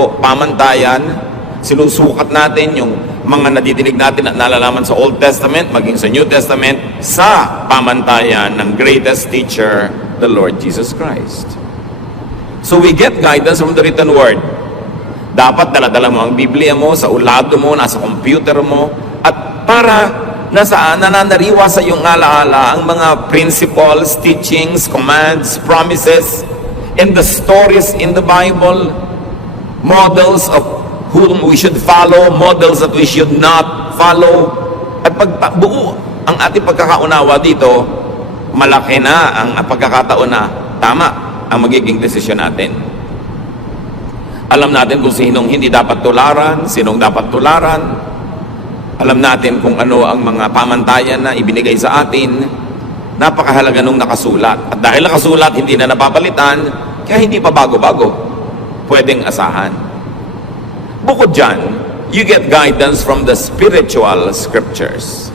puro pamantayan. Sinusukat natin yung mga nadidinig natin at nalalaman sa Old Testament, maging sa New Testament, sa pamantayan ng greatest teacher, the Lord Jesus Christ. So we get guidance from the written word. Dapat daladala mo ang Biblia mo, sa ulado mo, nasa computer mo, at para nananariwa sa iyong alaala ang mga principles, teachings, commands, promises, and the stories in the Bible, models of whom we should follow, models that we should not follow. At pagbuo ang ating pagkakaunawa dito, malaki na ang pagkakataon na tama ang magiging desisyon natin. Alam natin kung sinong hindi dapat tularan, sinong dapat tularan. Alam natin kung ano ang mga pamantayan na ibinigay sa atin. Napakahalaga nung nakasulat. At dahil nakasulat, hindi na napapalitan, kaya hindi pa bago-bago. Pwedeng asahan. Bukod dyan, you get guidance from the spiritual scriptures.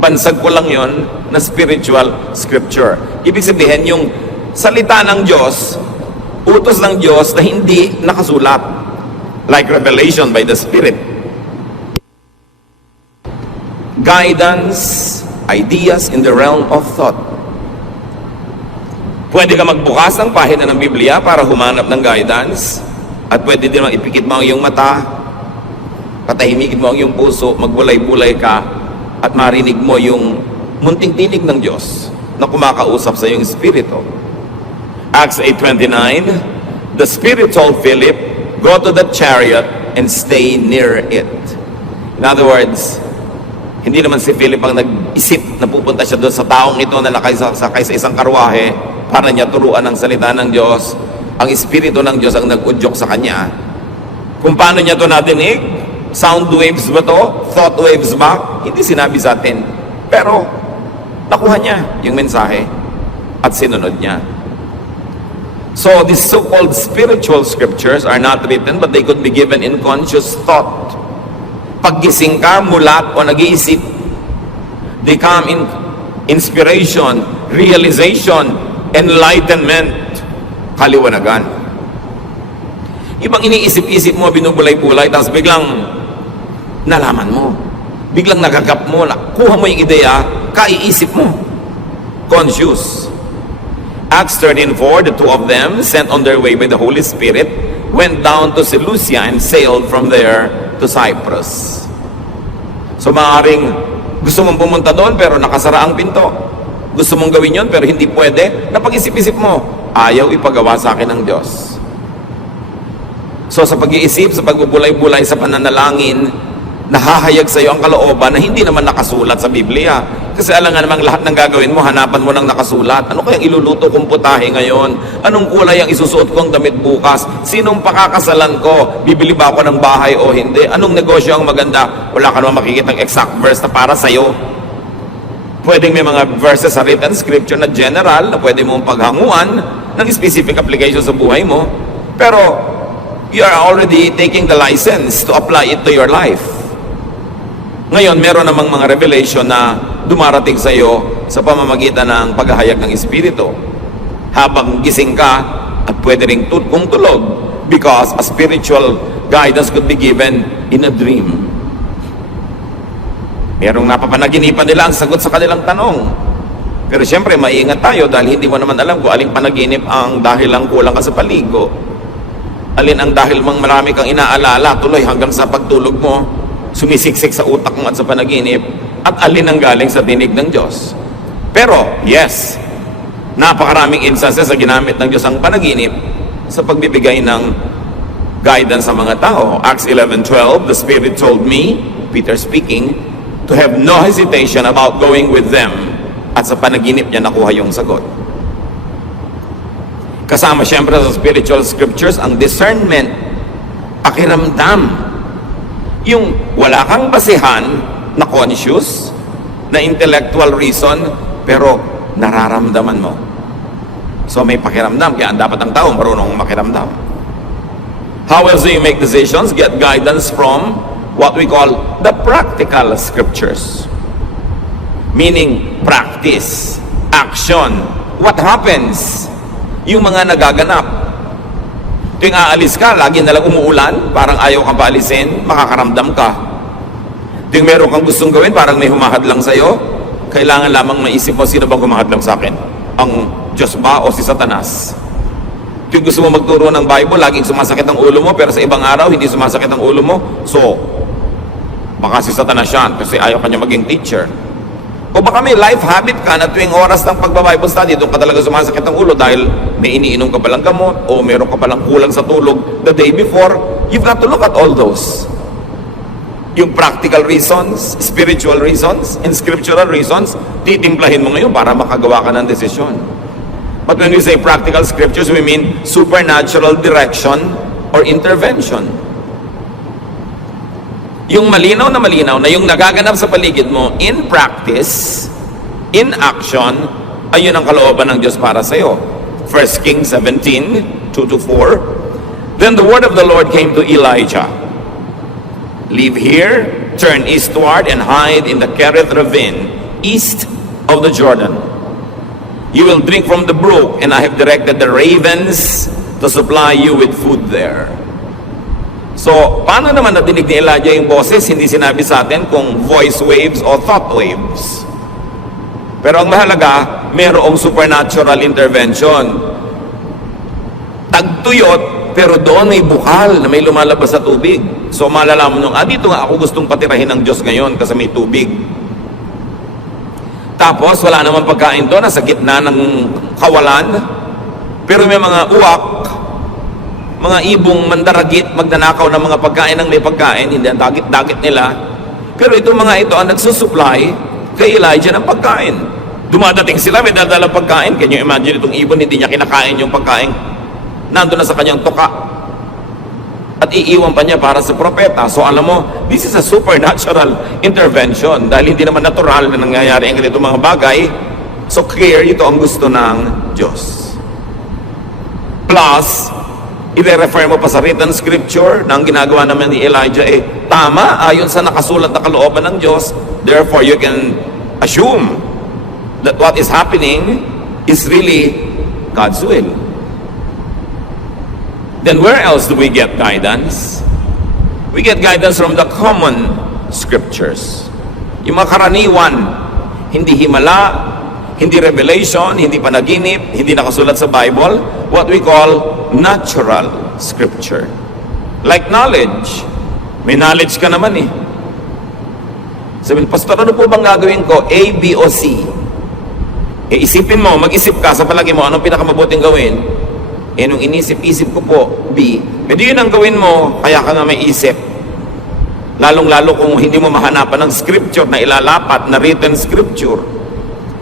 Bansag ko lang yon na spiritual scripture. Ibig sabihin, yung salita ng Diyos, utos ng Diyos na hindi nakasulat. Like revelation by the Spirit. Guidance, ideas in the realm of thought. Pwede ka magbukas ng pahina ng Biblia para humanap ng guidance. At pwede din ipikit mo ang iyong mata, patahimikin mo ang iyong puso, magbulay-bulay ka, at marinig mo yung munting tinig ng Diyos na kumakausap sa iyong espiritu. Acts 8:29, the Spirit told Philip, go to the chariot and stay near it. In other words, hindi naman si Philip ang nag-isip na pupunta siya doon sa taong ito na nakasakay sa isang karwahe para niya turuan ang salita ng Diyos. Ang Espiritu ng Diyos ang nag-udyok sa kanya. Kung paano niya ito natinig? Sound waves ba to? Thought waves ba? Hindi sinabi sa atin. Pero, nakuha niya yung mensahe at sinunod niya. So, these so-called spiritual scriptures are not written, but they could be given in conscious thought. Paggising ka, mulat o nag-iisip, they come in inspiration, realization, enlightenment, kaliwanagan. Ibang iniisip-isip mo, binubulay-bulay, tapos biglang nalaman mo. Biglang nagagap mo, kuha mo yung ideya, kaiisip mo. Conscious. Acts 13:4, the two of them, sent on their way by the Holy Spirit, went down to Seleucia and sailed from there to Cyprus. So maaaring gusto mong pumunta doon pero nakasara ang pinto. Gusto mong gawin yon pero hindi pwede. Napag-isip-isip mo, ayaw ipagawa sa akin ng Diyos. So sa pag-iisip, sa pagbubulay-bulay, sa pananalangin, nahahayag sa iyo ang kalooban na hindi naman nakasulat sa Biblia. Kasi alam nga namang lahat ng gagawin mo, hanapan mo ng nakasulat. Ano kayang iluluto kong putahe ngayon? Anong kulay ang isusuot kong damit bukas? Sinong pakakasalan ko? Bibili ba ako ng bahay o hindi? Anong negosyo ang maganda? Wala ka naman makikita ng exact verse na para sa iyo. Pwedeng may mga verses sa written scripture na general na pwede mong paghanguan ng specific application sa buhay mo. Pero you are already taking the license to apply it to your life. Ngayon, meron namang mga revelation na dumarating sa iyo sa pamamagitan ng paghahayag ng Espiritu. Habang gising ka, at pwede rin kung tulog, because a spiritual guidance could be given in a dream. Merong napapanaginipan nila ang sagot sa kanilang tanong. Pero siyempre, maiingat tayo dahil hindi mo naman alam kung aling panaginip ang dahil lang kulang ka sa paligo. Alin ang dahil mang marami kang inaalala tuloy hanggang sa pagtulog mo, sumisiksik sa utak mo at sa panaginip, at alin ang galing sa tinig ng Diyos. Pero, yes, napakaraming instances na ginamit ng Diyos ang panaginip sa pagbibigay ng guidance sa mga tao. Acts 11:12, the Spirit told me, Peter speaking, to have no hesitation about going with them. At sa panaginip niya nakuha yung sagot. Kasama siyempre sa spiritual scriptures ang discernment, pakiramdam. Yung wala kang basihan na conscious, na intellectual reason, pero nararamdaman mo. So may pakiramdam, kaya dapat ang tao marunong makiramdam. How else do you make decisions? Get guidance from what we call the practical scriptures. Meaning, practice, action. What happens? Yung mga nagaganap. Tuwing aalis ka, lagi nalang umuulan, parang ayaw kang paalisin, makakaramdam ka. Tuwing meron kang gustong gawin, parang may humahadlang sa'yo, kailangan lamang maisip mo, sino bang humahadlang sa akin? Ang Diyos ba o si Satanas? Tuwing gusto mo magturo ng Bible, laging sumasakit ang ulo mo, pero sa ibang araw, hindi sumasakit ang ulo mo. So, baka si Satanas yan, kasi ayaw kanya maging teacher. O baka may life habit ka na tuwing oras ng pagba-Bible study, doon ka talaga sumasakit ang ulo dahil may iniinom ka palang gamot o meron ka palang kulang sa tulog the day before. You've got to look at all those. Yung practical reasons, spiritual reasons, and scriptural reasons, titimplahin mo ngayon para makagawa ka ng desisyon. But when we say practical scriptures, we mean supernatural direction or intervention. Yung malinaw na yung nagaganap sa paligid mo, in practice, in action, ayun ang kalooban ng Diyos para sa'yo. 1 Kings 17, 2-4. Then the word of the Lord came to Elijah. Leave here, turn eastward, and hide in the Kerith ravine, east of the Jordan. You will drink from the brook, and I have directed the ravens to supply you with food there. So, paano naman nadinig ni Elijah yung boses? Hindi sinabi sa atin kung voice waves o thought waves. Pero ang mahalaga, mayroong supernatural intervention. Tagtuyot, pero doon may bukal na may lumalabas sa tubig. So, malalaman nung, dito nga ako gustong patirahin ng Diyos ngayon kasi may tubig. Tapos, wala namang pagkain doon, nasa gitna ng kawalan. Pero may mga uwak, mga ibong mandaragit, magnanakaw ng mga pagkain ng may pagkain, hindi ang dagit-dagit nila. Pero itong mga ito ang nagsusupply kay Elijah ng pagkain. Dumadating sila, may dadalang pagkain. Can you imagine itong ibon, hindi niya kinakain yung pagkain. Nandun na sa kanyang tuka. At iiwan pa niya para sa propeta. So alam mo, this is a supernatural intervention. Dahil hindi naman natural na nangyayari ang ganitong mga bagay. So clear, ito ang gusto ng Diyos. Plus, i-refer mo pa sa written scripture na ang ginagawa naman ni Elijah tama, ayon sa nakasulat na kalooban ng Diyos. Therefore, you can assume that what is happening is really God's will. Then where else do we get guidance? We get guidance from the common scriptures. Yung mga karaniwan, hindi himala, hindi revelation, hindi panaginip, hindi nakasulat sa Bible, what we call natural scripture. Like knowledge. May knowledge ka naman eh. Sabi, Pastor, ano po bang gagawin ko? A, B, o C? Isipin mo, mag-isip ka sa palagi mo, anong pinakamabuting gawin? Nung inisip-isip ko po, B. Pwede yun ang gawin mo, kaya ka nga may isip. Lalong-lalo kung hindi mo mahanapan ng scripture na ilalapat, na written scripture.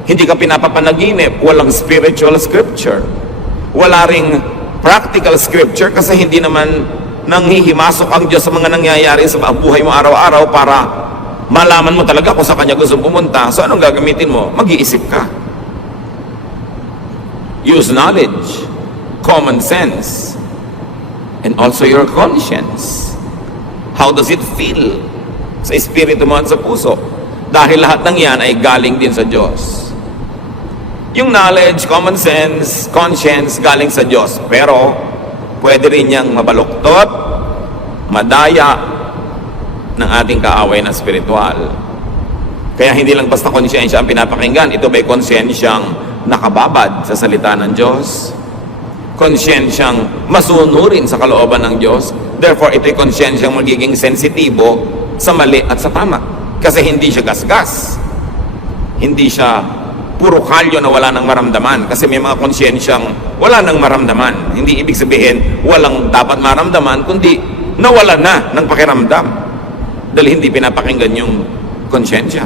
Hindi ka pinapapanaginip, walang spiritual scripture. Wala ring practical scripture kasi hindi naman nanghihimasok ang Diyos sa mga nangyayari sa buhay mo araw-araw para malaman mo talaga kung sa Kanya gusto pumunta. So anong gagamitin mo? Mag-iisip ka. Use knowledge, common sense, and also your conscience. How does it feel sa espiritu mo at sa puso? Dahil lahat ng yan ay galing din sa Diyos. Yung knowledge, common sense, conscience, galing sa Diyos. Pero, pwede rin niyang mabaluktot, madaya ng ating kaaway na spiritual. Kaya hindi lang basta konsyensya ang pinapakinggan. Ito ba'y konsyensyang nakababad sa salita ng Diyos? Konsyensyang masunurin sa kalooban ng Diyos. Therefore, ito'y konsyensyang magiging sensitibo sa mali at sa tama. Kasi hindi siya gasgas. Hindi siya puro kalyo na wala nang maramdaman. Kasi may mga konsyensyang wala nang maramdaman. Hindi ibig sabihin walang dapat maramdaman, kundi nawala na ng pakiramdam. Dahil hindi pinapakinggan yung konsyensya.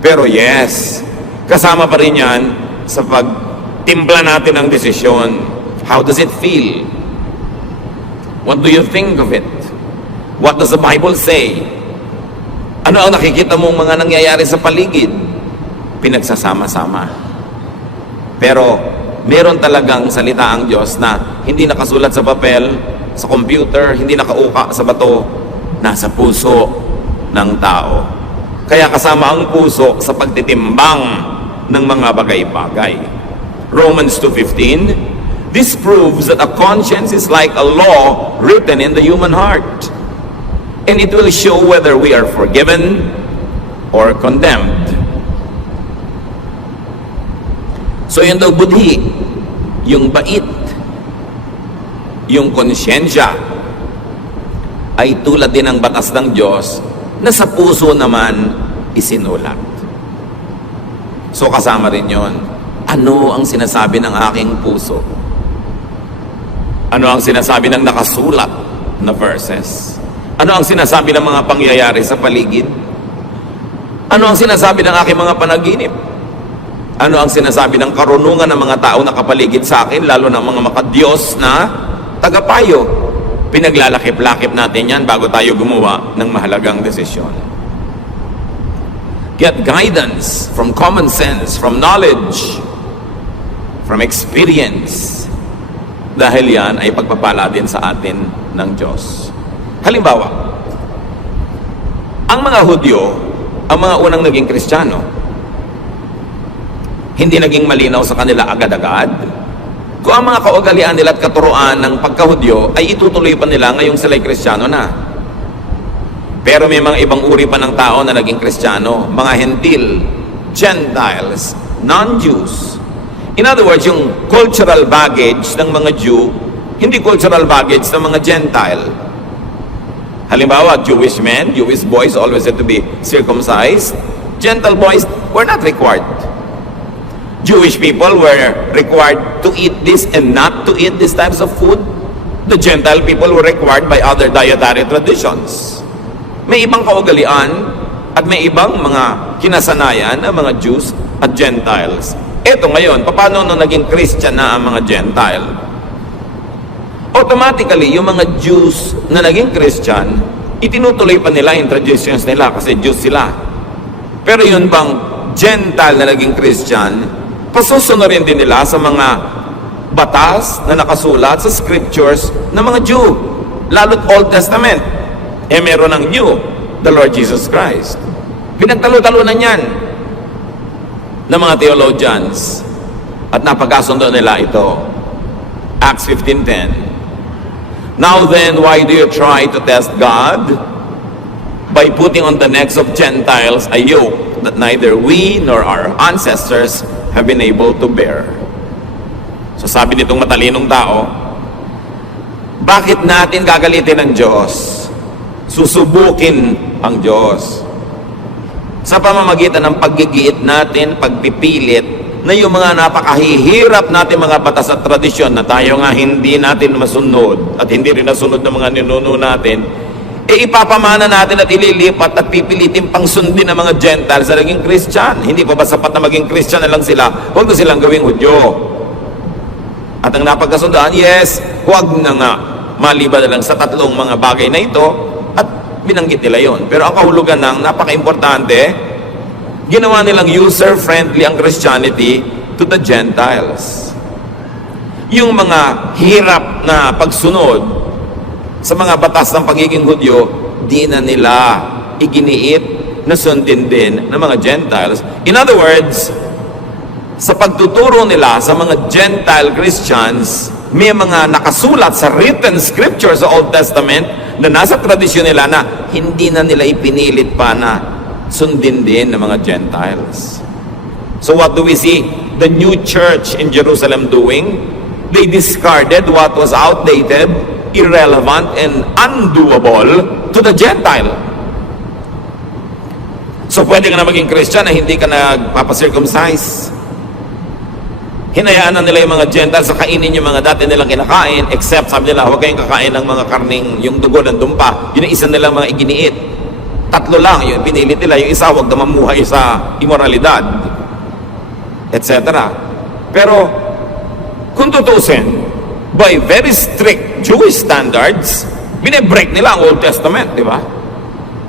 Pero yes, kasama pa rin yan sa pagtimpla natin ng desisyon. How does it feel? What do you think of it? What does the Bible say? Ano ang nakikita mong mga nangyayari sa paligid? Pinagsasama-sama. Pero meron talagang salita ang Diyos na hindi nakasulat sa papel, sa computer, hindi nakauka sa bato, nasa puso ng tao. Kaya kasama ang puso sa pagtitimbang ng mga bagay-bagay. Romans 2:15, This proves that a conscience is like a law written in the human heart. And it will show whether we are forgiven or condemned. So yun daw budhi, yung bait, yung konsyensya, ay tulad din ng batas ng Diyos na sa puso naman isinulat. So kasama rin yon. Ano ang sinasabi ng aking puso? Ano ang sinasabi ng nakasulat na verses? Ano ang sinasabi ng mga pangyayari sa paligid? Ano ang sinasabi ng aking mga panaginip? Ano ang sinasabi ng karunungan ng mga tao na kapaligid sa akin, lalo ng mga makadiyos na tagapayo? Pinaglalakip-lakip natin yan bago tayo gumawa ng mahalagang desisyon. Get guidance from common sense, from knowledge, from experience. Dahil yan ay pagpapala din sa atin ng Diyos. Halimbawa, ang mga Hudyo, ang mga unang naging Kristiyano, hindi naging malinaw sa kanila agad-agad kung ang mga kaugalian nila at katuruan ng pagka-Hudyo ay itutuloy pa nila ngayong sila'y Kristiyano na. Pero may mga ibang uri pa ng tao na naging Kristiyano, mga Hentil, Gentiles, non-Jews. In other words, yung cultural baggage ng mga Jew, hindi cultural baggage ng mga Gentile. Halimbawa, Jewish men, Jewish boys always had to be circumcised. Gentile boys were not required. Jewish people were required to eat this and not to eat these types of food. The Gentile people were required by other dietary traditions. May ibang kaugalian at may ibang mga kinasanayan ng mga Jews at Gentiles. Eto ngayon, paano nung naging Christian na ang mga Gentile? Automatically, yung mga Jews na naging Christian, itinutuloy pa nila yung traditions nila kasi Jews sila. Pero yun bang Gentile na naging Christian, pasusunod din nila sa mga batas na nakasulat sa scriptures ng mga Jew, lalo't Old Testament. Meron ng New, the Lord Jesus Christ. Pinagtalo-talunan yan ng mga theologians at napagkasundo nila ito. Acts 15:10. Now then, why do you try to test God? By putting on the necks of Gentiles a yoke that neither we nor our ancestors have been able to bear. So sabi nitong matalinong tao, bakit natin gagalitin ang Diyos? Susubukin ang Diyos sa pamamagitan ng paggigiit natin, pagpipilit na yung mga napakahihirap natin mga batas at tradisyon na tayo nga hindi natin masunod at hindi rin nasunod ng mga ninuno natin, ipapamana natin at ililipat at pipilitin pang sundin ng mga Gentiles na naging Christian. Hindi pa ba sapat na maging Christian na lang sila? Huwag na silang gawing Hudyo. At ang napagkasundoan, yes, huwag na nga. Maliban na lang sa tatlong mga bagay na ito at binanggit nila yon. Pero ang kahulugan ng napaka-importante, ginawa nilang user-friendly ang Christianity to the Gentiles. Yung mga hirap na pagsunod sa mga batas ng pagiging Hudyo, di na nila iginiit na sundin din ng mga Gentiles. In other words, sa pagtuturo nila sa mga Gentile Christians, may mga nakasulat sa written scripture sa Old Testament na nasa tradisyon nila na hindi na nila ipinilit pa na sundin din ng mga Gentiles. So what do we see the new church in Jerusalem doing? They discarded what was outdated, irrelevant, and undoable to the Gentile. So pwede ka na maging Christian na hindi ka nagpapacircumcise. Hinayaan na nila yung mga Gentiles sa kainin yung mga dati nilang kinakain, except sabi nila, huwag kayong kakain ng mga karning, yung dugo ng dumpa. Yun ang isa nilang mga iginiit. Tatlo lang yung pinilit nila, yung isa huwag na mamuhay sa immoralidad, etc. Pero kung tutusin, by very strict Jewish standards, binibreak nila ang Old Testament, di ba?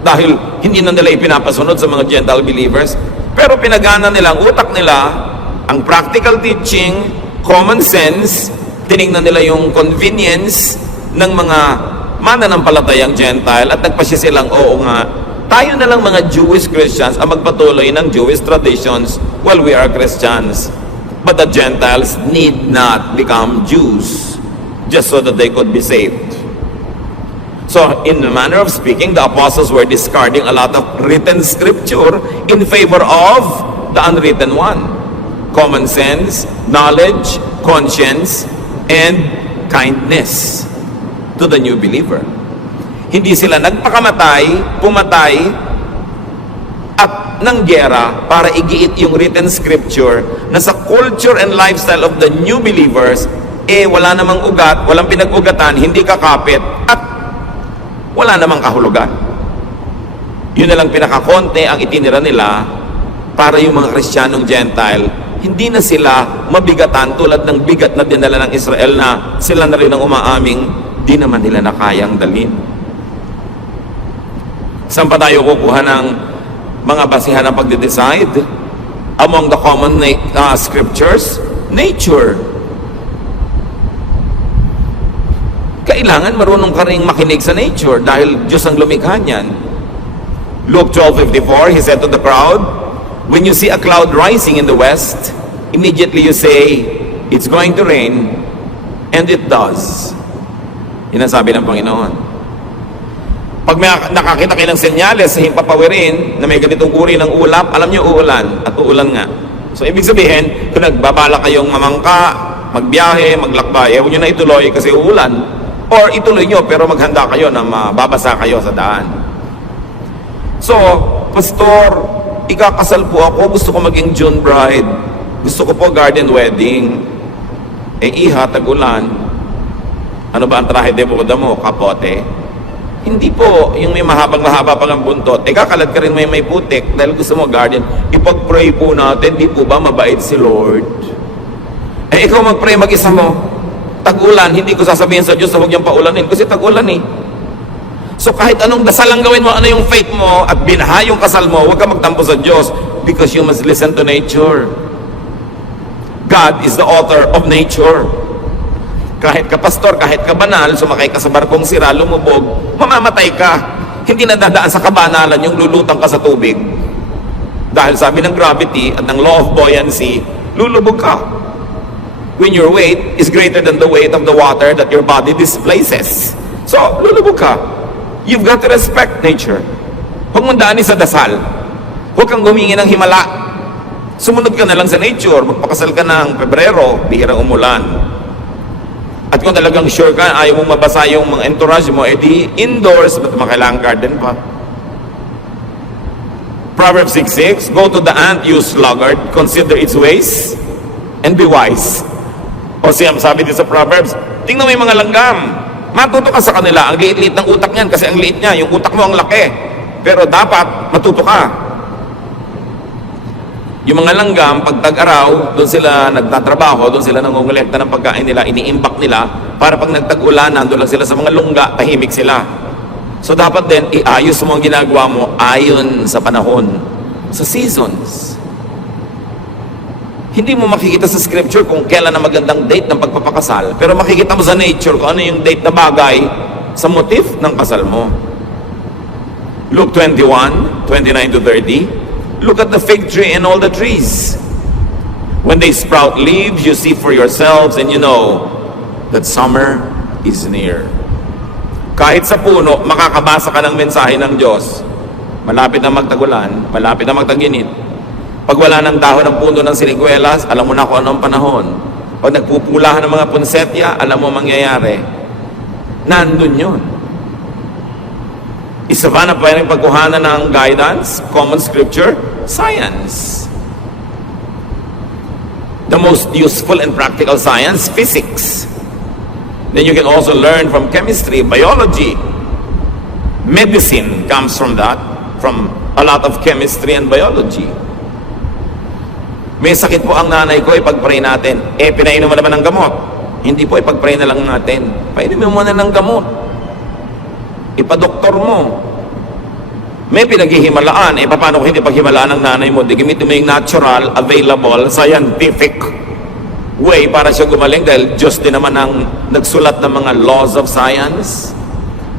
Dahil hindi na nila ipinapasunod sa mga Gentile believers, pero pinagana nila ang utak nila, ang practical teaching, common sense, tinignan nila yung convenience ng mga mananampalatayang Gentile at nagpasya silang, oo nga, tayo na lang mga Jewish Christians ang magpatuloy ng Jewish traditions while we are Christians. But the Gentiles need not become Jews just so that they could be saved. So, in the manner of speaking, the apostles were discarding a lot of written scripture in favor of the unwritten one. Common sense, knowledge, conscience, and kindness to the new believer. Hindi sila nagpakamatay, pumatay, at ng gyera para igiit yung written scripture na sa culture and lifestyle of the new believers, wala namang ugat, walang pinag-ugatan, hindi kakapit, at wala namang kahulugan. Yun na lang pinakakonte ang itinira nila para yung mga Kristiyanong Gentile, hindi na sila mabigatan tulad ng bigat na dinala ng Israel na sila na rin ang umaaming di naman nila na kayang dalhin. Saan pa tayo kukuha ng mga basihan ng pagde-decide? Among the common scriptures, nature. Kailangan marunong ka rin makinig sa nature dahil Diyos ang lumikha niyan. Luke 12:54, he said to the crowd, when you see a cloud rising in the west, immediately you say, it's going to rain, and it does. Yun ang sabi ng Panginoon. Pag may nakakita kayo ng senyales sa himpapawirin na may ganitong uri ng ulap, alam nyo uulan, at uulan nga. So ibig sabihin, kung nagbabala kayong mamangka, magbiyahe, maglakbay, huwag nyo na ituloy kasi uulan. Or ituloy nyo pero maghanda kayo na mababasa kayo sa daan. So, Pastor, ikakasal po ako, gusto ko maging June bride. Gusto ko po garden wedding. Iha, tag-ulan. Ano ba ang trahe de boda mo? Kapote? Hindi po, yung may mahabang-mahaba pang ang buntot. Kakalad ka rin may putik dahil gusto mo garden. Ipag-pray po natin, di po ba mabait si Lord? Ikaw mag-pray mag-isa mo. Tag-ulan, hindi ko sasabihin sa Diyos na huwag niyang paulanin kasi tag-ulan eh. So kahit anong dasal ang gawin mo, ano yung faith mo at binaha yung kasal mo, huwag ka magtampo sa Diyos because you must listen to nature. God is the author of nature. Kahit ka pastor, kahit ka banal, sumakay ka sa barkong sira, lumubog, mamamatay ka. Hindi na dadaan sa kabanalan yung lulutang ka sa tubig. Dahil sabi ng gravity at ng law of buoyancy, lulubog ka. When your weight is greater than the weight of the water that your body displaces. So, lulubog ka. You've got to respect nature. Huwag mong daanin sa dasal. Huwag kang humingi ng himala. Sumunod ka na lang sa nature. Magpakasal ka ng Pebrero, bihirang umulan. At kung talagang sure ka, ayaw mong mabasa yung mga entourage mo, edi indoors, ba't makailangang garden pa? Proverbs 6:6, go to the ant, you sluggard, consider its ways, and be wise. O siyam, sabi din sa Proverbs, tingnan mo yung mga langgam, matuto ka sa kanila, ang liit-liit ng utak niyan, kasi ang liit niya, yung utak mo ang laki. Pero dapat, matuto ka. Yung mga langgam, pag tag-araw, doon sila nagtatrabaho, doon sila nangongolekta ng pagkain nila, iniimbak nila, para pag nagtag-ulan, doon lang sila sa mga lungga, tahimik sila. So dapat din, iayos mo ang ginagawa mo ayon sa panahon, sa seasons. Hindi mo makikita sa scripture kung kailan na magandang date ng pagpapakasal, pero makikita mo sa nature kung ano yung date na bagay sa motif ng kasal mo. Luke 21:29-30, look at the fig tree and all the trees. When they sprout leaves, you see for yourselves and you know that summer is near. Kahit sa puno, makakabasa ka ng mensahe ng Diyos. Malapit na magtagulan, malapit na magtaginit. Pag wala ng dahon ng puno ng siniguelas, alam mo na kung anong panahon. Pag nagpupulahan ng mga punsetya, alam mo mangyayari. Nandun yun. Isa ba na pwedeng pagkuhanan ng guidance, common scripture, science. The most useful and practical science, physics. Then you can also learn from chemistry, biology. Medicine comes from that, from a lot of chemistry and biology. May sakit po ang nanay ko, ipag-pray natin. Pinainom mo naman ng gamot. Hindi po, ipag-pray na lang natin. Painumin mo na ng gamot. Ipadoktor mo. May pinaghihimalaan. Paano kung hindi paghimalaan ng nanay mo? Di gamitin mo yung natural, available, scientific way para siya gumaling dahil Diyos din naman ang nagsulat ng mga laws of science.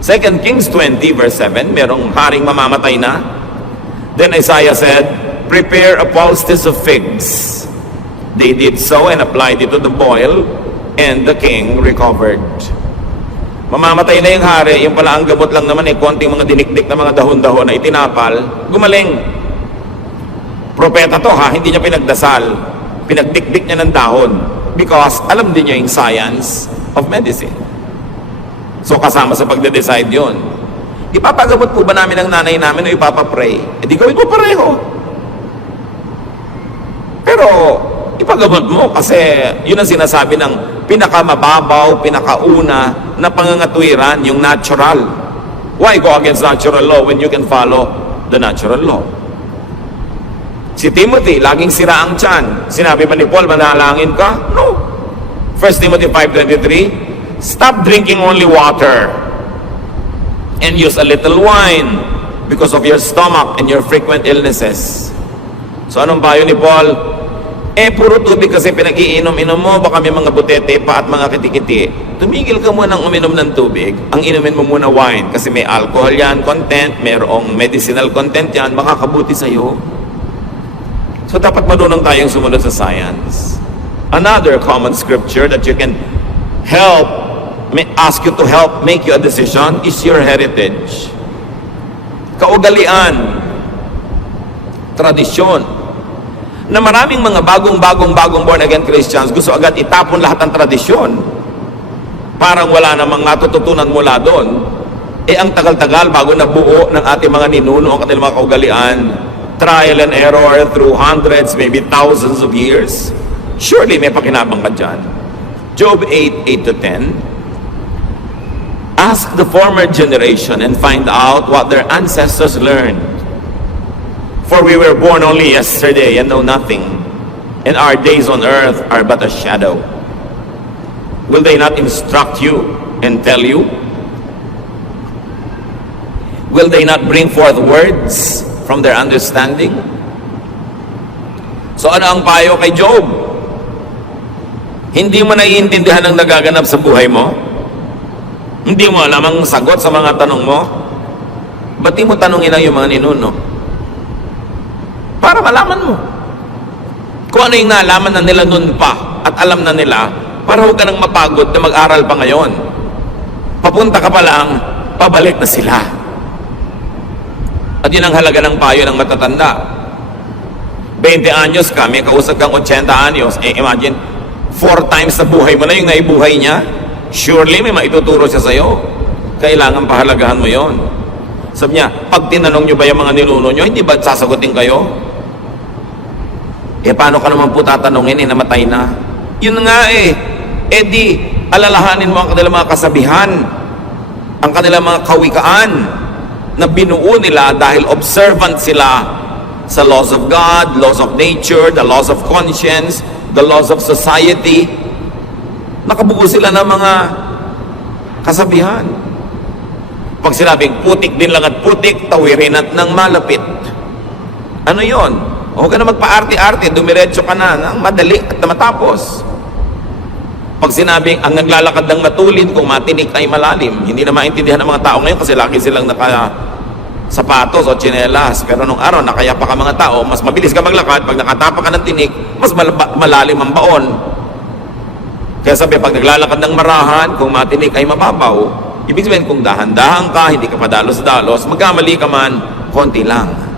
2 Kings 20 verse 7, merong haring mamamatay na. Then Isaiah said, prepare a poultice of figs. They did so and applied it to the boil, and the king recovered. Mamamatay na yung hari, yung pala ang gamot lang naman konting mga dinikdik na mga dahon-dahon na itinapal, gumaling. Propeta to ha, hindi niya pinagdasal, pinagdikdik niya ng dahon, because alam din niya yung science of medicine. So kasama sa pagde-decide yun. Ipapagamot po ba namin ang nanay namin o ipapapray? E di gawin mo pareho. Pero ipagamot mo kasi yun ang sinasabi ng pinakamababaw, pinakauna na pangangatwiran, yung natural. Why go against natural law when you can follow the natural law? Si Timothy, laging sira ang tiyan. Sinabi ba ni Paul, manalangin ka? No. 1 Timothy 5:23, stop drinking only water and use a little wine because of your stomach and your frequent illnesses. So anong payo ni Paul? Puro tubig kasi pinag-iinom-inom mo, baka may mga butete pa at mga kitikiti. Tumigil ka muna ng uminom ng tubig. Ang inumin mo muna wine kasi may alcohol yan, content, mayroong medicinal content yan, makakabuti sa'yo. So dapat marunong tayong sumunod sa science. Another common scripture that you can ask you to help make you a decision is your heritage. Kaugalian, tradisyon, na maraming mga bagong born again Christians gusto agad itapon lahat ng tradisyon. Parang wala namang natututunan mula doon. Ang tagal-tagal bago nabuo ng ating mga ninuno ang kanilang mga kaugalian, trial and error through hundreds, maybe thousands of years. Surely may pakinabang ka dyan. Job 8:8-10. Ask the former generation and find out what their ancestors learned. For we were born only yesterday and know nothing, and our days on earth are but a shadow. Will they not instruct you and tell you? Will they not bring forth words from their understanding? So ano ang payo kay Job? Hindi mo naiintindihan ang nagaganap sa buhay mo? Hindi mo alam ang sagot sa mga tanong mo? Ba't di mo tanongin lang yung mga ninuno? Para malaman mo kung ano yung naalaman na nila noon pa at alam na nila, para huwag ka nang mapagod na mag-aral pa ngayon. Papunta ka pa lang, pabalik na sila. At yun ang halaga ng payo ng matatanda. 20 anyos ka, may kausap kang 80 anyos, imagine 4 times sa buhay mo na yung naibuhay niya. Surely may maituturo siya sa'yo. Kailangan pahalagahan mo yon. Sabi niya, pag tinanong nyo ba yung mga ninuno nyo, hindi ba sasagutin kayo? Paano ka naman po tatanungin, namatay na? Yun nga di, alalahanin mo ang kanilang mga kasabihan, ang kanilang mga kawikaan, na binuo nila dahil observant sila sa laws of God, laws of nature, the laws of conscience, the laws of society. Nakabuo sila ng mga kasabihan. Pag sinabing putik din lang at putik, tawirin at nang malapit. Ano yon? Huwag ka na magpa-arte-arte, dumiretso ka na ng madali at matapos. Pag sinabing ang naglalakad ng matulin kung matinik ay malalim, hindi na maintindihan ng mga tao ngayon kasi lagi silang naka-sapatos o tsinelas. Pero nung araw, nakayapa ka mga tao, mas mabilis ka maglakad, pag nakatapa ka ng tinik, mas malalim ang baon. Kaya sabi, pag naglalakad ng marahan, kung matinik ay mababaw, ibig sabihin, kung dahan-dahan ka, hindi ka padalos-dalos, magkamali ka man, konti lang.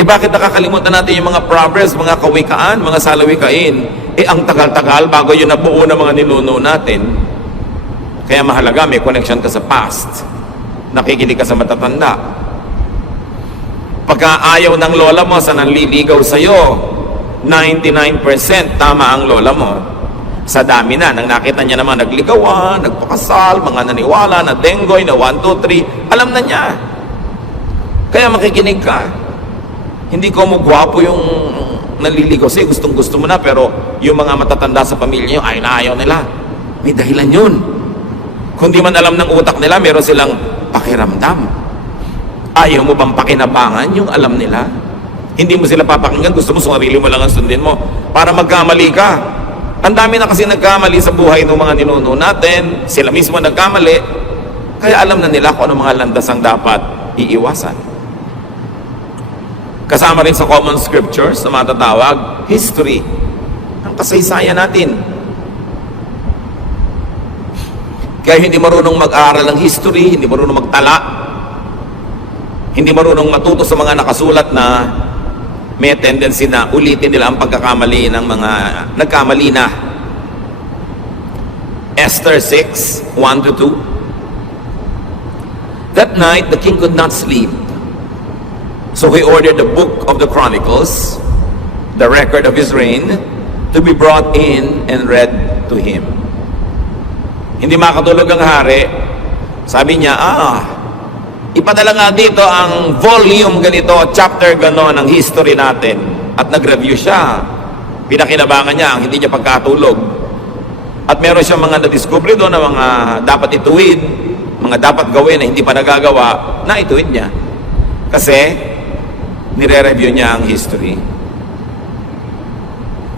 Bakit nakakalimutan natin yung mga proverbs, mga kawikaan, mga salawikain? Ang tagal-tagal bago yun nabuo ng mga ninuno natin. Kaya mahalaga, may connection ka sa past. Nakikinig ka sa matatanda. Pagka ayaw ng lola mo sa nanliligaw sa'yo, 99% tama ang lola mo. Sa dami na, nang nakita niya naman nagligawan, nagpakasal, mga naniwala, na denggoy, na 1, 2, 3, alam na niya. Kaya makikinig ka. Hindi ko mo gwapo yung naliligaw sa'yo, gustong-gusto mo na, pero yung mga matatanda sa pamilya nyo, ayaw nila. May dahilan yun. Kung di man alam ng utak nila, meron silang pakiramdam. Ayaw mo bang pakinabangan yung alam nila? Hindi mo sila papakinggan, gusto mo sarili mo lang ang sundin mo para magkamali ka. Ang dami na kasi nagkamali sa buhay ng mga ninuno natin, sila mismo nagkamali, kaya alam na nila kung ano mga landas ang dapat iiwasan. Kasama rin sa common scriptures na matatawag history. kasaysayan natin. Kaya hindi marunong mag-aaral ng history, hindi marunong magtala, hindi marunong matuto sa mga nakasulat na may tendency na ulitin nila ang pagkakamali ng mga nagkamali na. Esther 6, 1-2. That night, the king could not sleep. So he ordered the book of the Chronicles, the record of his reign, to be brought in and read to him. Hindi makatulog ang hari. Sabi niya, ipadala nga dito ang volume ganito, chapter gano'n ng history natin. At nag-review siya. Pinakinabangan niya ang hindi niya pagkatulog. At meron siyang mga na-discover doon na mga dapat ituwid, mga dapat gawin na hindi pa nagagawa, na ituwid niya. Kasi, nire-review niya ang history.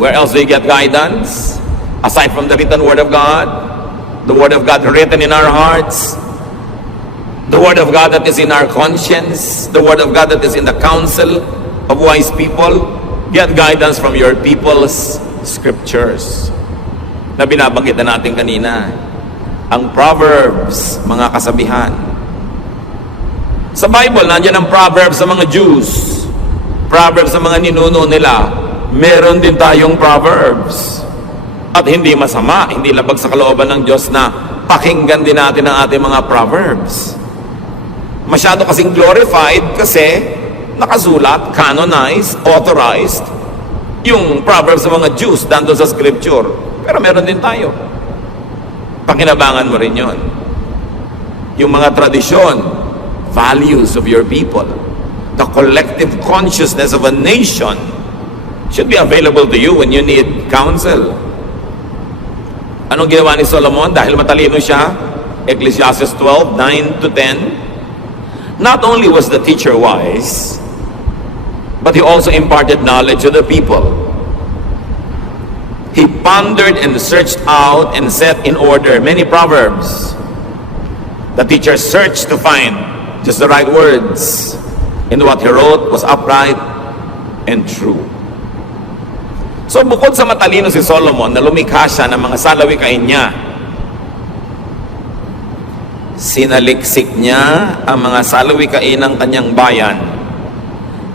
Where else do you get guidance? Aside from the written Word of God, the Word of God written in our hearts, the Word of God that is in our conscience, the Word of God that is in the counsel of wise people. Get guidance from your people's scriptures. Na binabanggit na natin kanina. Ang Proverbs, mga kasabihan. Sa Bible, nandiyan ang Proverbs sa mga Jews. Proverbs sa mga ninuno nila. Meron din tayong Proverbs. At hindi masama, hindi labag sa kalooban ng Diyos na pakinggan din natin ang ating mga Proverbs. Masyado kasing glorified kasi nakasulat, canonized, authorized yung Proverbs sa mga Jews dando sa Scripture. Pero meron din tayo. Pakinabangan mo rin yun. Yung mga tradisyon, values of your people, the collective consciousness of a nation should be available to you when you need counsel. Anong ginawa ni Solomon? Dahil matalino siya, Ecclesiastes 12, 9-10, not only was the teacher wise, but he also imparted knowledge to the people. He pondered and searched out and set in order many proverbs. The teacher searched to find just the right words, and what he wrote was upright and true. So bukod sa matalino si Solomon na lumikha siya ng mga salawikain niya, sinaliksik niya ang mga salawikain ng kanyang bayan.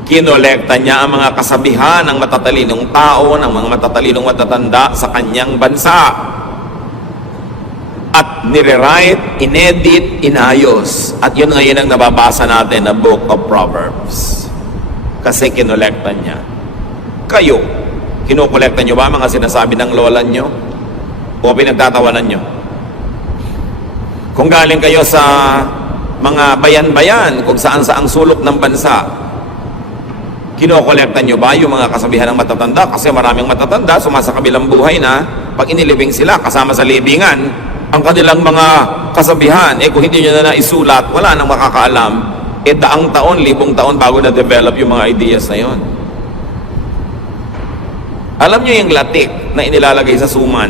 Kinolekta niya ang mga kasabihan ng matatalinong tao, ng mga matatalinong matatanda sa kanyang bansa. At nire-write, inedit, inayos. At yun ngayon ang nababasa natin na Book of Proverbs. Kasi kinolekta niya. Kayo, kinukolekta nyo ba mga sinasabi ng lola nyo? O pinagtatawanan nyo? Kung galing kayo sa mga bayan-bayan, kung saan-saang sulok ng bansa, kinokolekta nyo ba yung mga kasabihan ng matatanda? Kasi maraming matatanda, sumasakabilang buhay na, pag inilibing sila, kasama sa libingan, ang kanilang mga kasabihan, kung hindi nyo na naisulat, wala nang makakaalam, daang taon, libong taon bago na-develop yung mga ideas na yon. Alam nyo yung latik na inilalagay sa suman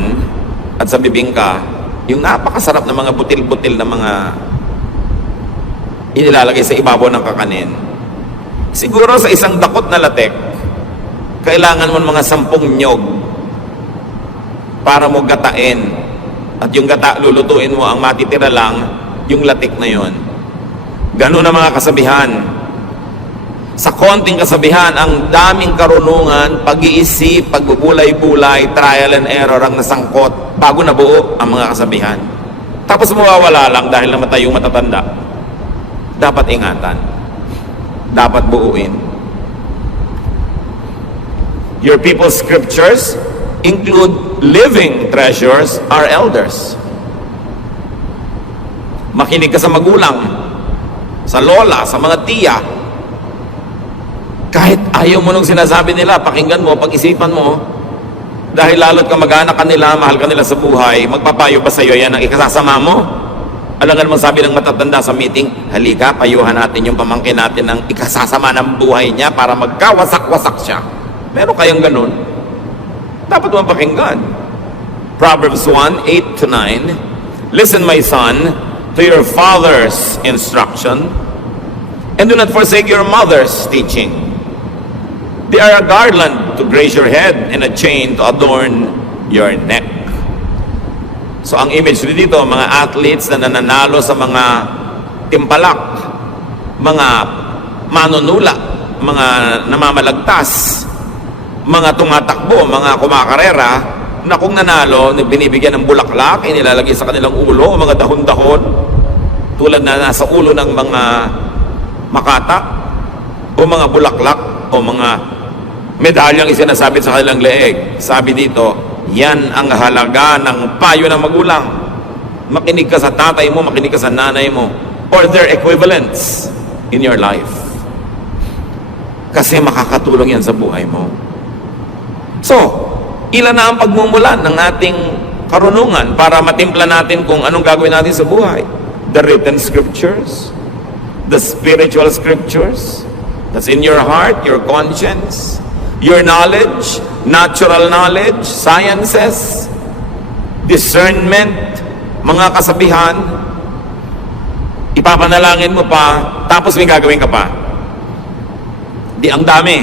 at sa bibingka, yung napakasarap na mga butil-butil na mga inilalagay sa ibabaw ng kakanin. Siguro sa isang dakot na latik, kailangan mo mga 10 nyog para mo gatain. At yung gata, lulutuin mo, ang matitira lang, yung latik na yon. Ganun ang mga kasabihan. Sa konting kasabihan, ang daming karunungan, pag-iisip, pagbubulay-bulay, trial and error ang nasangkot bago nabuo ang mga kasabihan. Tapos mawawala lang dahil namatay yung matatanda. Dapat ingatan. Dapat buuin. Your people's scriptures include living treasures, our elders. Makinig ka sa magulang, sa lola, sa mga tiya. Kahit ayaw mo nung sinasabi nila, pakinggan mo, pag-isipan mo, dahil lalo't ka mag-anak kanila, mahal kanila sa buhay, magpapayo pa sa iyo yan ang ikasasama mo. Alam nga naman sabi ng matatanda sa meeting, halika, payuhan natin yung pamangkin natin ng ikasasama ng buhay niya para magkawasak-wasak siya. Meron kayang ganun? Dapat mo pakinggan. Proverbs 1, 8-9, listen, my son, to your father's instruction, and do not forsake your mother's teaching. They are a garland to graze your head and a chain to adorn your neck. So ang image dito, mga athletes na nananalo sa mga timpalak, mga manunula, mga namamalagtas, mga tumatakbo, mga kumakarera, na kung nanalo, binibigyan ng bulaklak, inilalagay sa kanilang ulo, mga dahon-dahon, tulad na nasa ulo ng mga makata, o mga bulaklak, o mga medalyang isinasabit sa kanilang leeg. Sabi dito, yan ang halaga ng payo ng magulang. Makinig ka sa tatay mo, makinig ka sa nanay mo, or their equivalents in your life. Kasi makakatulong yan sa buhay mo. So, ilan na ang pagmumulan ng ating karunungan para matimpla natin kung anong gagawin natin sa buhay? The written scriptures, the spiritual scriptures, that's in your heart, your conscience, your knowledge, natural knowledge, sciences, discernment, mga kasabihan, ipapanalangin mo pa, tapos may gagawin ka pa. Di ang dami,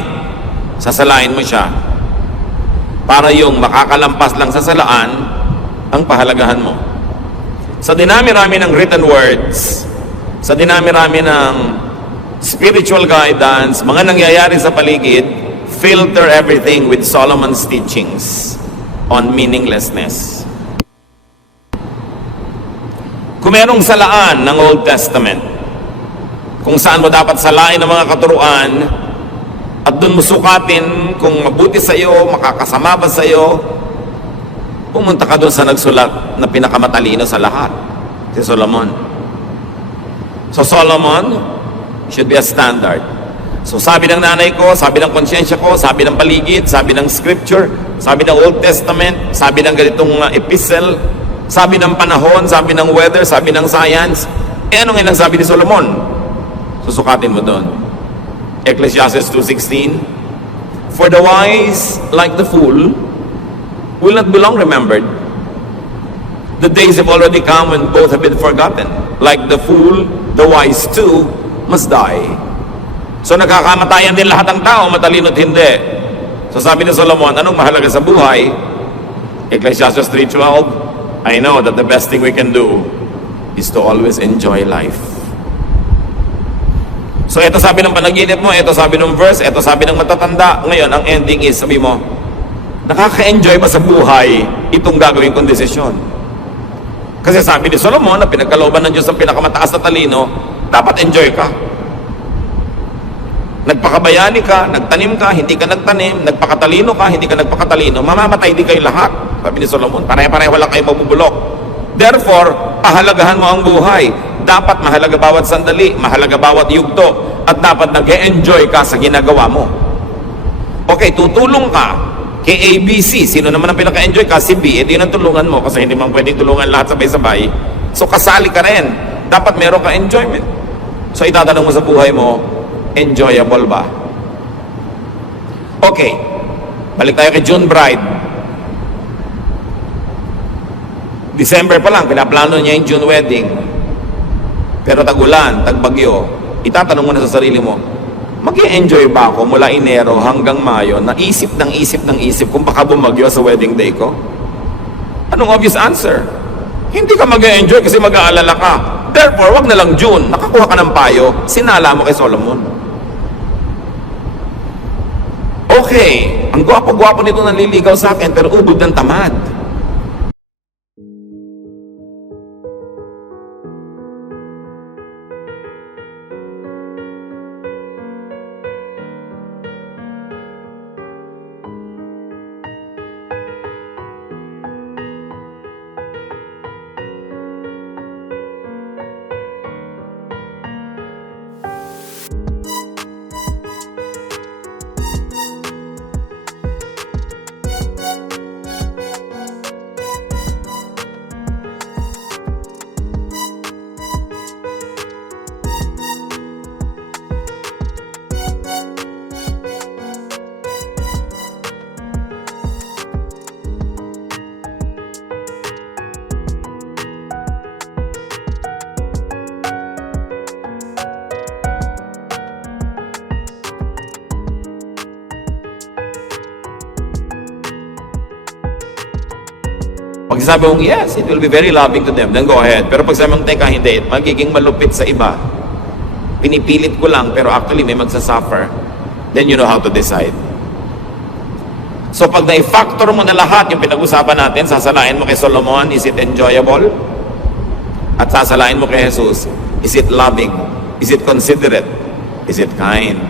sasalain mo siya. Para yung makakalampas lang sa salaan, ang pahalagahan mo. Sa dinami-rami ng written words, sa dinami-rami ng spiritual guidance, mga nangyayari sa paligid, filter everything with Solomon's teachings on meaninglessness. Kung merong salaan ng Old Testament, kung saan mo dapat salain ng mga katuruan, at doon mo sukatin kung mabuti sa iyo, makakasama ba sa iyo, pumunta ka doon sa nagsulat na pinakamatalino sa lahat, si Solomon. So Solomon should be a standard. So sabi ng nanay ko, sabi ng konsyensya ko, sabi ng paligid, sabi ng scripture, sabi ng Old Testament, sabi ng ganitong epistle, sabi ng panahon, sabi ng weather, sabi ng science, ano nga lang sabi ni Solomon? Susukatin mo doon. Ecclesiastes 2:16, for the wise, like the fool, will not be long remembered. The days have already come when both have been forgotten. Like the fool, the wise too must die. So nagkakamatayan din lahat ng tao, matalino't hindi. So sabi ni Solomon, anong mahalaga sa buhay? Ecclesiastes 3:12, I know that the best thing we can do is to always enjoy life. So ito sabi ng panaginip mo, ito sabi ng verse, ito sabi ng matatanda. Ngayon, ang ending is, sabi mo, nakaka-enjoy ba sa buhay itong gagawin kong desisyon? Kasi sabi ni Solomon na pinagkalooban ng Diyos ang pinakamataas na talino, dapat enjoy ka. Nagpakabayani ka, nagtanim ka, hindi ka nagtanim, nagpakatalino ka, hindi ka nagpakatalino, mamamatay din kayo lahat. Sabi ni Solomon, pare-pareho lang kayo mabubulok. Therefore, pahalagahan mo ang buhay. Dapat mahalaga bawat sandali, mahalaga bawat yugto, at dapat nag-e-enjoy ka sa ginagawa mo. Okay, tutulong ka kay ABC. Sino naman ang pinaka-enjoy ka? Si B. Hindi na tulungan mo kasi hindi man pwedeng tulungan lahat sabay-sabay. So kasali ka rin. Dapat meron ka enjoyment. So itatanong mo sa buhay mo, enjoyable ba? Okay, balik tayo kay June Bride. December pa lang, pinaplano niya yung June wedding. Pero tag-ulan, tag-bagyo, itatanong mo na sa sarili mo, mag-i-enjoy ba ako mula Enero hanggang Mayo na isip kung baka bumagyo sa wedding day ko? Anong obvious answer? Hindi ka mag-i-enjoy kasi mag-aalala ka. Therefore, wag na lang June. Nakakuha ka ng payo, sinala mo kay Solomon. Okay, ang gwapo-gwapo nito nanliligaw sa akin pero ubod ng tamad. Pag sabi mong yes, it will be very loving to them, then go ahead. Pero pag sabi mong teka, hindi, magiging malupit sa iba, pinipilit ko lang, pero actually may magsasuffer, then you know how to decide. So pag na-factor mo na lahat yung pinag-usapan natin, sasalain mo kay Solomon, is it enjoyable? At sasalain mo kay Jesus, is it loving? Is it considerate? Is it kind?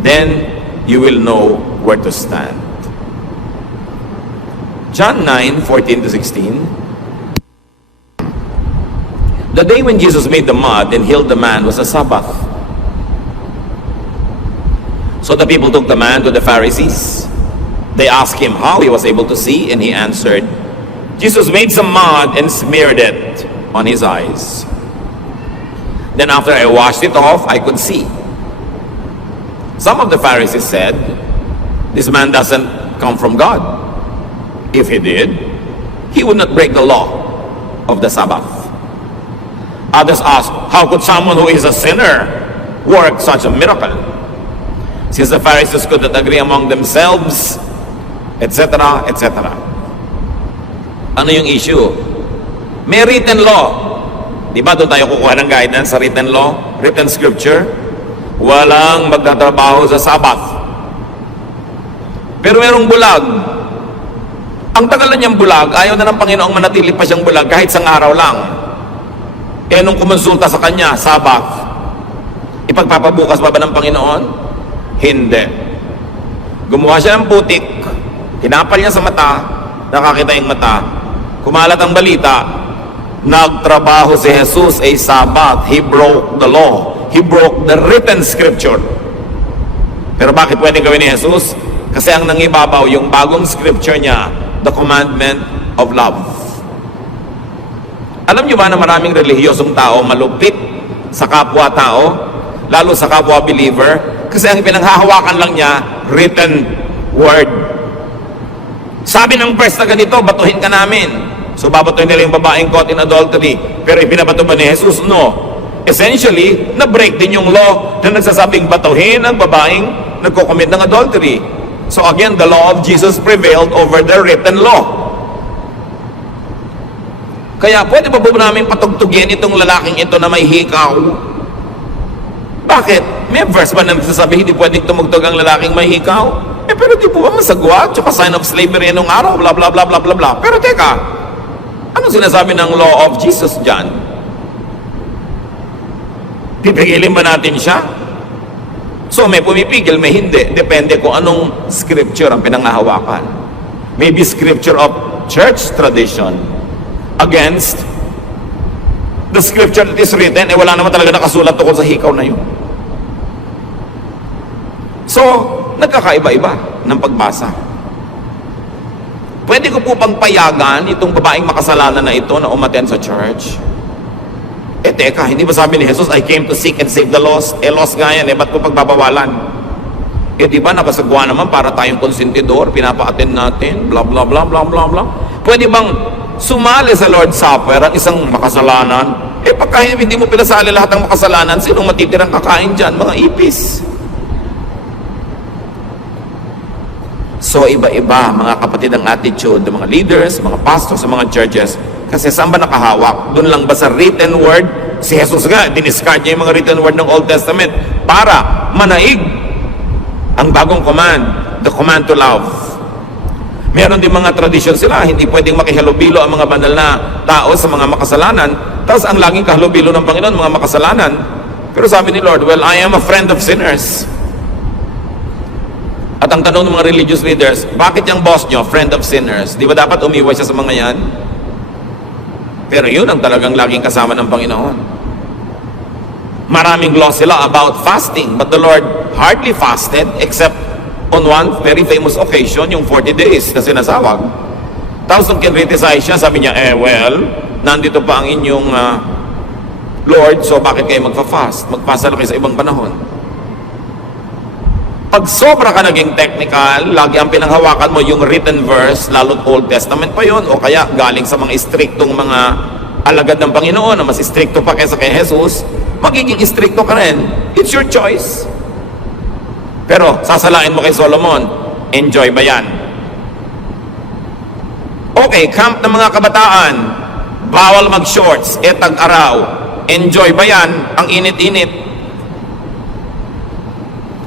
Then you will know where to stand. John 9:14-16. The day when Jesus made the mud and healed the man was a Sabbath. So the people took the man to the Pharisees. They asked him how he was able to see, and he answered, Jesus made some mud and smeared it on his eyes. Then after I washed it off, I could see. Some of the Pharisees said, this man doesn't come from God. If he did, he would not break the law of the Sabbath. Others asked, how could someone who is a sinner work such a miracle? Since the Pharisees could not agree among themselves, etc., etc. Ano yung issue? May written law. Di ba doon tayo kukuha ng guidance sa written law, written scripture? Walang magtatrabaho sa Sabbath. Pero merong bulag. Ang tagal na niyang bulag, ayaw na ng Panginoong manatili pa siyang bulag kahit sang araw lang. Kaya nung kumonsulta sa kanya, Sabbath, ipagpapabukas ba ng Panginoon? Hindi. Gumawa siya ng putik, tinapal niya sa mata, nakakita yung mata, kumalat ang balita, nagtrabaho si Jesus ay Sabbath. He broke the law. He broke the written scripture. Pero bakit pwedeng gawin ni Jesus? Kasi ang nangibabaw, yung bagong scripture niya, the commandment of love. Alam niyo ba na maraming relihiyosong tao malupit sa kapwa-tao, lalo sa kapwa-believer, kasi ang pinanghahawakan lang niya, written word. Sabi ng verse na ganito, batuhin ka namin. So babatuhin nila yung babaeng caught in adultery. Pero ipinabato ba ni Jesus? No. Essentially, na-break din yung law na nagsasabing batuhin ang babaeng nagko-commit ng adultery. So again, the law of Jesus prevailed over the written law. Kaya pwede ba namin patugtugin itong lalaking ito na may hikaw? Bakit? May verse ba na nagsasabi hindi pwedeng tumugtog ang lalaking may hikaw? Pero di po ba masagwa? Tsaka sign of slavery nung araw, bla bla bla bla bla bla. Pero teka, ano sinasabi ng law of Jesus dyan? Pipigilin ba natin siya? So may pumipigil, may hindi. Depende kung anong scripture ang pinanghahawakan. Maybe scripture of church tradition against the scripture that is written, wala naman talaga nakasulat tungkol sa hikaw na yun. So, nagkakaiba-iba ng pagbasa. Pwede ko po bang payagan itong babaeng makasalanan na ito na umattend sa church? Teka, hindi ba sabi ni Jesus, I came to seek and save the lost? Lost nga yan, ba't ko pagbabawalan? Di ba nakasagwa naman para tayong konsentidor, pinapa-attend natin, bla bla bla bla bla bla. Pwede bang sumali sa Lord's Supper ang isang makasalanan? Pagka hindi mo pinasali lahat ng makasalanan, sinong matitirang kakain dyan? Mga ipis. So iba-iba mga kapatid ang attitude ng mga leaders, mga pastors sa mga churches. Kasi saan ba nakahawak? Doon lang ba sa written word? Si Jesus nga, diniscard niya yung mga written word ng Old Testament para manaig ang bagong command, the command to love. Meron din mga tradisyon sila, hindi pwedeng makihalubilo ang mga banal na tao sa mga makasalanan. Tapos ang laging kahalubilo ng Panginoon, mga makasalanan. Pero sabi ni Lord, well, I am a friend of sinners. At ang tanong ng mga religious leaders, bakit yung boss nyo, friend of sinners? Di ba dapat umiwas siya sa mga yan? Pero yun ang talagang laging kasama ng Panginoon. Maraming law sila about fasting, but the Lord hardly fasted except on one very famous occasion, yung 40 days na sinasawag. Tapos nung kinriticize siya, sabi niya, well, nandito pa ang inyong Lord, so bakit kayo magfa-fast? Magfast na kayo sa ibang panahon. Pag sobra ka naging technical, lagi ang pinanghawakan mo yung written verse, lalo't Old Testament pa yon, o kaya galing sa mga istriktong mga alagad ng Panginoon na mas istrikto pa kaysa kay Jesus, magiging istrikto ka rin. It's your choice. Pero sasalain mo kay Solomon, enjoy ba yan? Okay, camp ng mga kabataan, bawal mag-shorts, tag-araw. Enjoy ba yan? Ang init-init.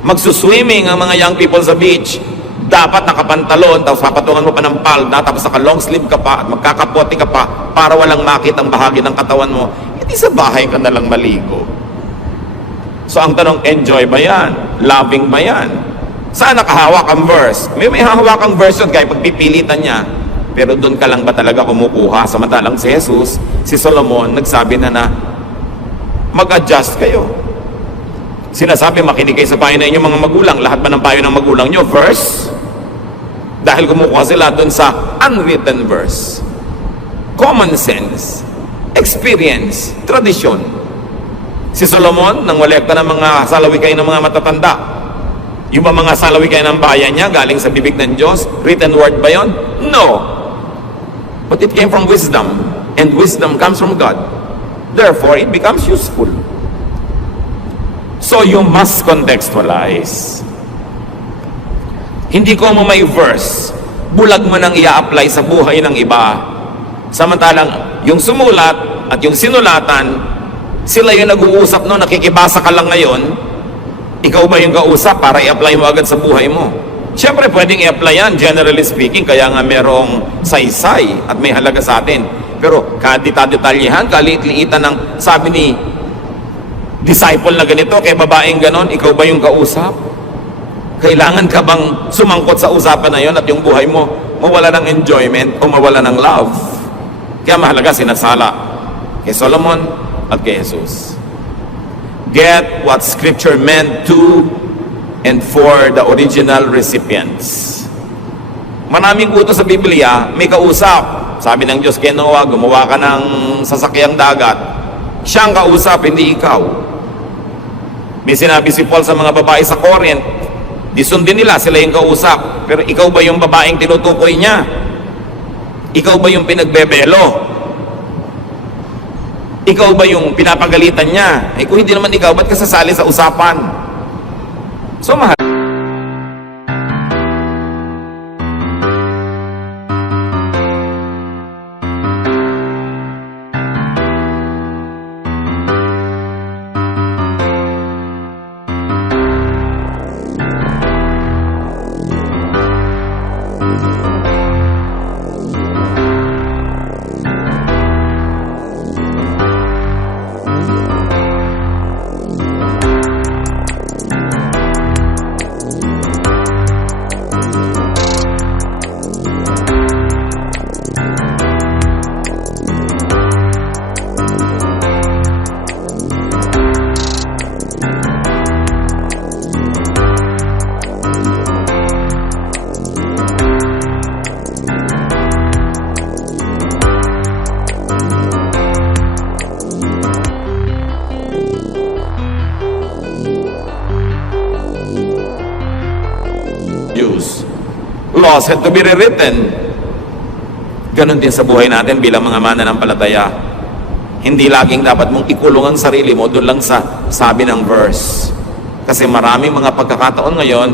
Magsuswimming ang mga young people sa beach, dapat nakapantalon, tapos papatungan mo pa ng palda, tapos naka-long sleeve ka pa, at magkakapote ka pa, para walang makitang bahagi ng katawan mo. Hindi sa bahay ka nalang maligo. So ang tanong, enjoy ba yan? Loving ba yan? Saan nakahawak ang verse? May hahawak ang verse yun, kaya pagpipilitan niya. Pero doon ka lang ba talaga kumukuha? Samantalang si Jesus, si Solomon, nagsabi na mag-adjust kayo. Sinasabi, makinig kayo sa payo na inyong mga magulang. Lahat ba ng payo ng magulang nyo? Verse? Dahil kumukuha sila doon sa unwritten verse. Common sense, experience, tradisyon. Si Solomon, nang walekta ng mga salawikay ng mga matatanda. Yung mga salawikay ng bayan niya, galing sa bibig ng Diyos, written word ba yun? No. But it came from wisdom, and wisdom comes from God. Therefore, it becomes useful. So you must contextualize. Hindi ko mo may verse, bulag mo nang i-apply sa buhay ng iba. Samantalang, yung sumulat at yung sinulatan, sila yung nag-uusap no, nakikibasa ka lang ngayon, ikaw ba yung kausap para i-apply mo agad sa buhay mo? Siyempre, pwedeng i-apply yan, generally speaking, kaya nga merong saysay at may halaga sa atin. Pero kadita-detalyehan, kalit-liitan ng sabi ni disciple na ganito, kay babaeng ganon, ikaw ba yung kausap? Kailangan ka bang sumangkot sa usapan na yon at yung buhay mo mawala ng enjoyment o mawala ng love? Kaya mahalaga sinasala kay Solomon at kay Jesus. Get what Scripture meant to and for the original recipients. Maraming utos sa Biblia, may kausap. Sabi ng Diyos kay Noah, gumawa ka ng sasakyang dagat. Siyang kausap, hindi ikaw. May sinabi si Paul sa mga babae sa Corinth, di sundin nila, sila yung kausap. Pero ikaw ba yung babaeng tinutukoy niya? Ikaw ba yung pinagbebelo? Ikaw ba yung pinapagalitan niya? Eh kung hindi naman ikaw, ba't ka sasali sa usapan? So mahal. Laws had to be rewritten. Ganon din sa buhay natin bilang mga mananampalataya. Hindi laging dapat mong ikulong ang sarili mo doon lang sa sabi ng verse. Kasi maraming mga pagkakataon ngayon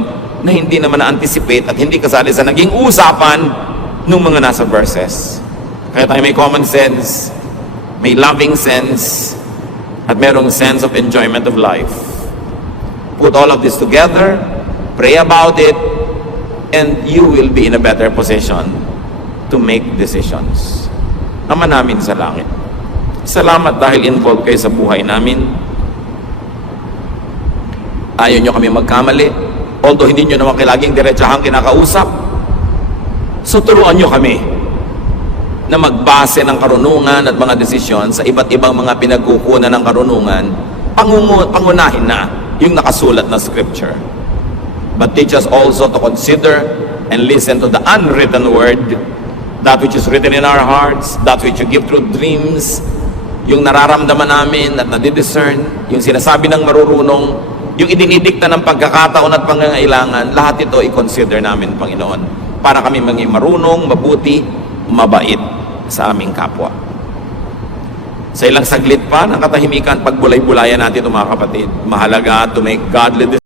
na hindi naman na-anticipate at hindi kasali sa naging usapan ng mga nasa verses. Kaya tayo may common sense, may loving sense, at merong sense of enjoyment of life. Put all of this together, pray about it, and you will be in a better position to make decisions. Ama namin sa langit, salamat dahil involved kayo sa buhay namin. Ayaw nyo kami magkamali, although hindi nyo naman laging diretsahang kinakausap. So turuan nyo kami na magbase ng karunungan at mga desisyon sa iba't ibang mga pinagkukunan ng karunungan, pangunahin na yung nakasulat na scripture. But teach us also to consider and listen to the unwritten word, that which is written in our hearts, that which you give through dreams, yung nararamdaman namin at nadidiscern, yung sinasabi ng marurunong, yung idinidikta ng pagkakataon at pangangailangan, lahat ito i-consider namin, Panginoon, para kami maging marunong, mabuti, mabait sa aming kapwa. Sa ilang saglit pa ng katahimikan, pagbulay-bulayan natin ito mga kapatid. Mahalaga to make godly decisions.